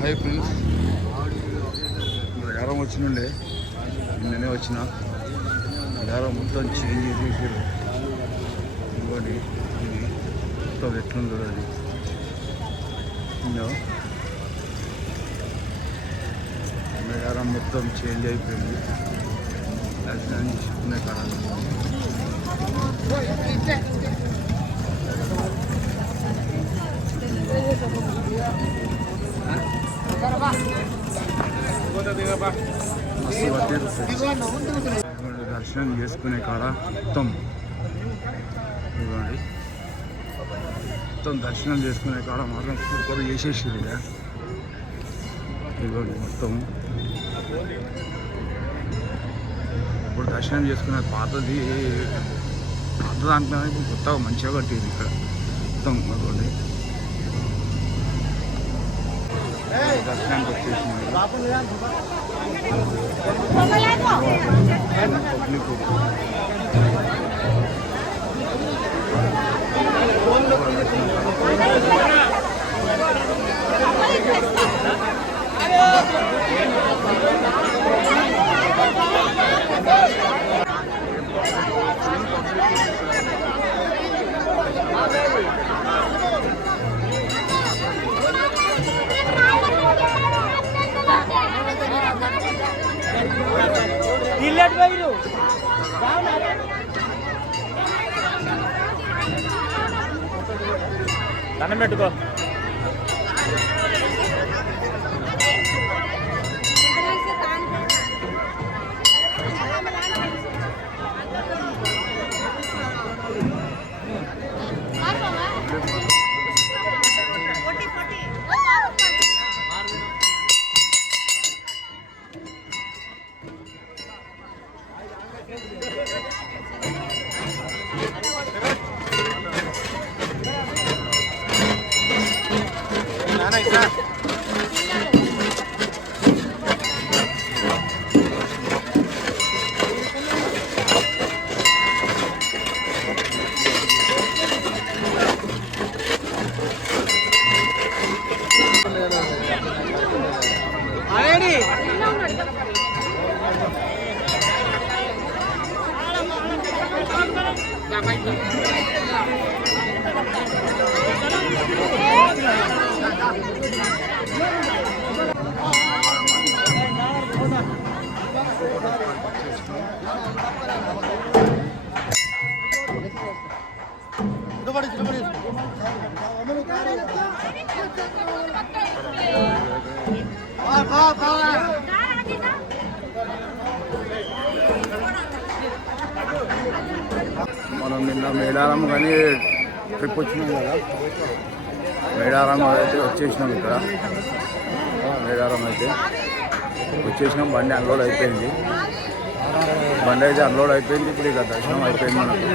Hi friends, యారం వచ్చినండే నిన్ననే వచ్చిన. యారం మొత్తం చేంజ్ చేసేసారు. ఇంకోటి ఇది మొత్తం ఎట్లుందో అది యారం మొత్తం చేంజ్ అయిపోయింది. దర్శనాన్ని తీసుకునే కారణం దర్శనం చేసుకునే కాడ మొత్తం ఇవ్వండి. మొత్తం దర్శనం చేసుకునే కాడ మాత్రం సూపర్ చేసేసారు. ఇవ్వండి మొత్తం ఇప్పుడు దర్శనం చేసుకునే పాత దాంట్లో ఇప్పుడు కొత్తగా మంచిగా కట్టేది ఇక్కడ మొత్తం. ఇవ్వండి దర్శనానికి వచ్చేసింది పబ్లిక్. దండం పెట్టుకో. మనం నిన్న మేడారం కానీ ట్రిప్ వచ్చినాం కదా. మేడారం అయితే వచ్చేసినాం. ఇక్కడ మేడారం అయితే వచ్చేసినాం. బండి అన్లోడ్ అయిపోయింది. ఇప్పుడు ఇక దర్శనం అయిపోయింది. మనకు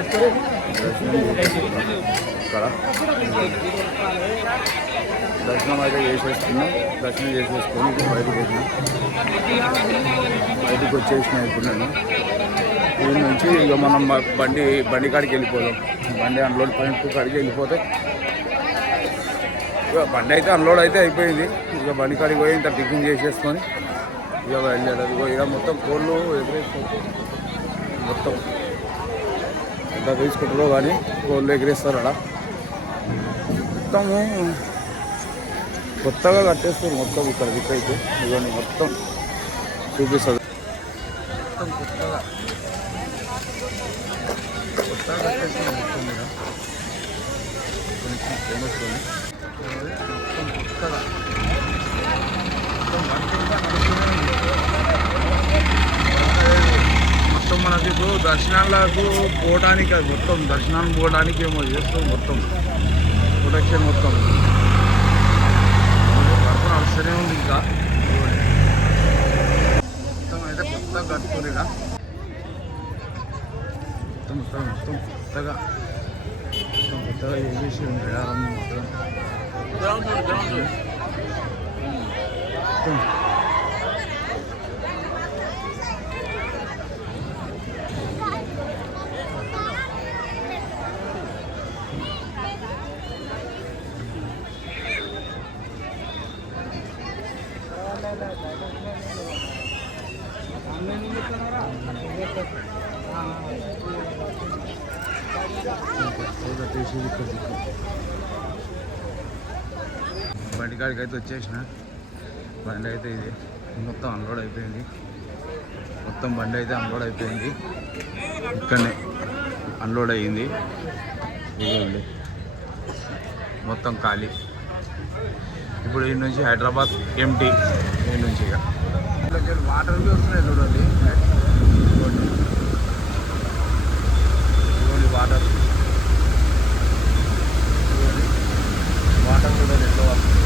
దర్శనం ఇక్కడ దర్శనం అయితే చేసేసుకున్నాం. దర్శనం చేసేసుకొని ఇప్పుడు బయటకు వచ్చేసినాం. ఇప్పుడు నేను దీని నుంచి ఇక మనం బండి కాడికి వెళ్ళిపోదాం. బండి అన్లోడ్ పాయింట్ కాడికి వెళ్ళిపోతే ఇక బండి అయితే అన్లోడ్ అయితే అయిపోయింది. ఇక బండి కాడికి పోయి ఇంత టిఫిన్ చేసేసుకొని ఇక వెళ్ళాడు. ఇక మొత్తం కోళ్ళు ఎగిరేసుకుంటూ మొత్తం ఎంత తీసుకుంటారో కానీ కోళ్ళు ఎగిరేస్తారు. అలా మొత్తము కొత్తగా కట్టేస్తారు. మొత్తం ఇక్కడ దిక్కైతే ఇవన్నీ మొత్తం చూపిస్తుంది. మొత్తం కొత్తగా కట్టేస్తారు. మొత్తం మీద కొంచెం ఫేమస్ మొత్తం కొత్తగా మొత్తం మనకి ఇప్పుడు దర్శనాలకు పోవడానికి మొత్తం దర్శనానికి పోవడానికి ఏమో చేస్తాం. మొత్తం ప్రొటెక్షన్ మొత్తం వర్క్ నడుస్తూనే ఉంది. ఇంకా మొత్తం అయితే కొత్తగా కట్టుకోరు. ఇక మొత్తం కొత్తగా ఏం చేసి ఉంది మొత్తం. బండి కాడికి అయితే వచ్చేసిన. బండి అయితే ఇది మొత్తం అన్లోడ్ అయిపోయింది. మొత్తం బండి అయితే అన్లోడ్ అయిపోయింది. ఇక్కడనే అన్లోడ్ అయ్యింది. ఇదిగోండి మొత్తం ఖాళీ. ఇప్పుడు ఈ నుంచి హైదరాబాద్ ఎంటీ. ఈ నుంచి ఇక వాటర్ బి వస్తున్నాయి చూడండి. ఇదిగోండి వాటర్. వాటర్ చూడండి ఎట్లా వస్తుంది.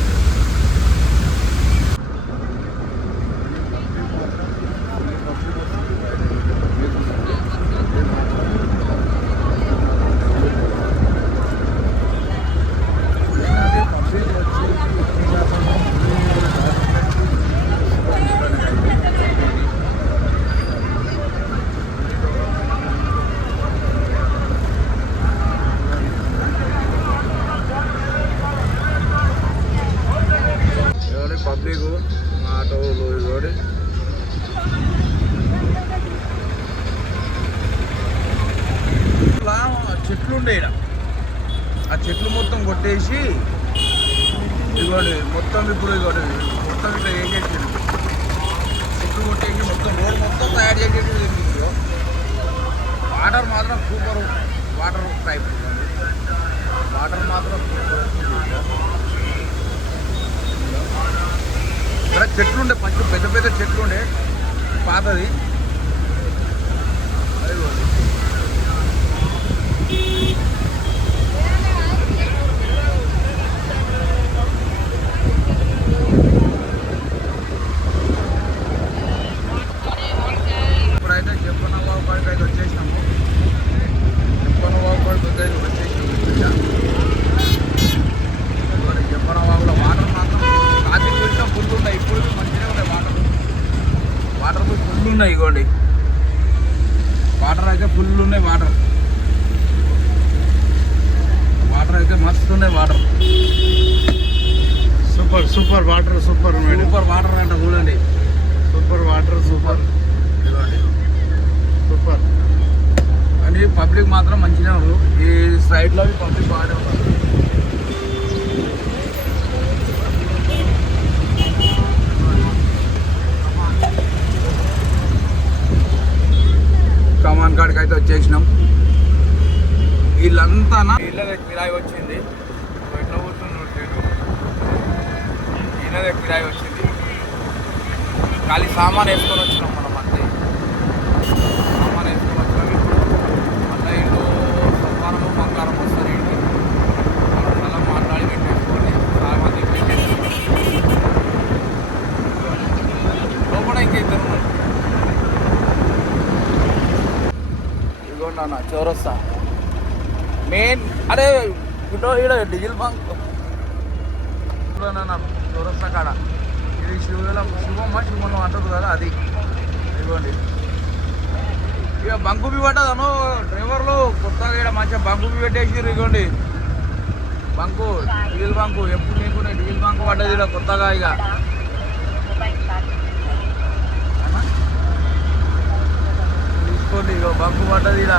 పబ్లిక్ ఆటోలు ఇవ్వడి చెట్లు ఉండే ఇక్కడ. ఆ చెట్లు మొత్తం కొట్టేసి ఇవ్వండి మొత్తం. ఇప్పుడు ఇవ్వండి మొత్తం ఇట్లా ఏం చేసాడు. చెట్లు కొట్టేసి మొత్తం రోడ్ మొత్తం తయారు చేసేది. వాటర్ మాత్రం సూపర్. వాటర్ టైప్ వాటర్ మాత్రం సూపర్. ఇక్కడ చెట్లు ఉండే ఫస్ట్ పెద్ద పెద్ద చెట్లు ఉండే పాతది. ఇప్పుడైతే చెప్పనవాగు కాడికి అయితే వచ్చేసినాము. చెప్పనవాగు కాడికి వచ్చేసినాము. చెప్పనవాగులో వాటర్ మాత్రం కాచి వెళ్ళినా ఫుల్ ఉన్నాయి. ఇప్పుడు మంచిగా ఉన్నాయి వాటర్. వాటర్ ఫుల్ ఉన్నాయి. ఇగోండి వాటర్ అయితే ఫుల్ ఉన్నాయి. వాటర్ అయితే మస్తు ఉన్నాయి. Water super super water. Super madam. Super water అంట చూడండి. Super water. Super super. అని పబ్లిక్ మాత్రం మంచిగా ఉన్నారు. ఈ సైడ్లో పబ్లిక్ బాగానే ఉన్నారు. కమాన్ కాడికి అయితే వచ్చేసినాం. వీళ్ళంతా ఇళ్ళ కిరాయి వచ్చింది. ఎట్లా కూర్చున్నాడు ఇళ్ళ కిరాయి వచ్చింది. ఖాళీ సామాన్ వేసుకొని వచ్చినాం మనం అంతే. సామాన్ వేసుకొని వచ్చినాం. ఇప్పుడు మళ్ళీ ఇల్లు సోమవారం బంగారం వస్తారు. ఇంటి అలా మాట్లాడి పెట్టేసుకొని సామాన్ తెప్పించేసి లోపల ఇంకా ఇద్దరు ఉన్నారు. ఇదిగోండి చౌరస్తా మెయిన్. అరే ఇటో ఈడ డీజిల్ బంక్ చౌరస్తా కాడ. ఇది శివమ్మ అంటారు కదా అది. ఇదిగోండి ఇక బంకు బి పట్టదను డ్రైవర్లు కొత్తగా ఇక్కడ మంచిగా బంకు బి పెట్టేసారు. ఇదిగోండి బంకు డీజిల్ బంకు. ఎప్పుడు నీకు డీజిల్ బంకు పడ్డది ఇక్కడ కొత్తగా. ఇక తీసుకోండి ఇక బంకు పడ్డది ఇక్కడ.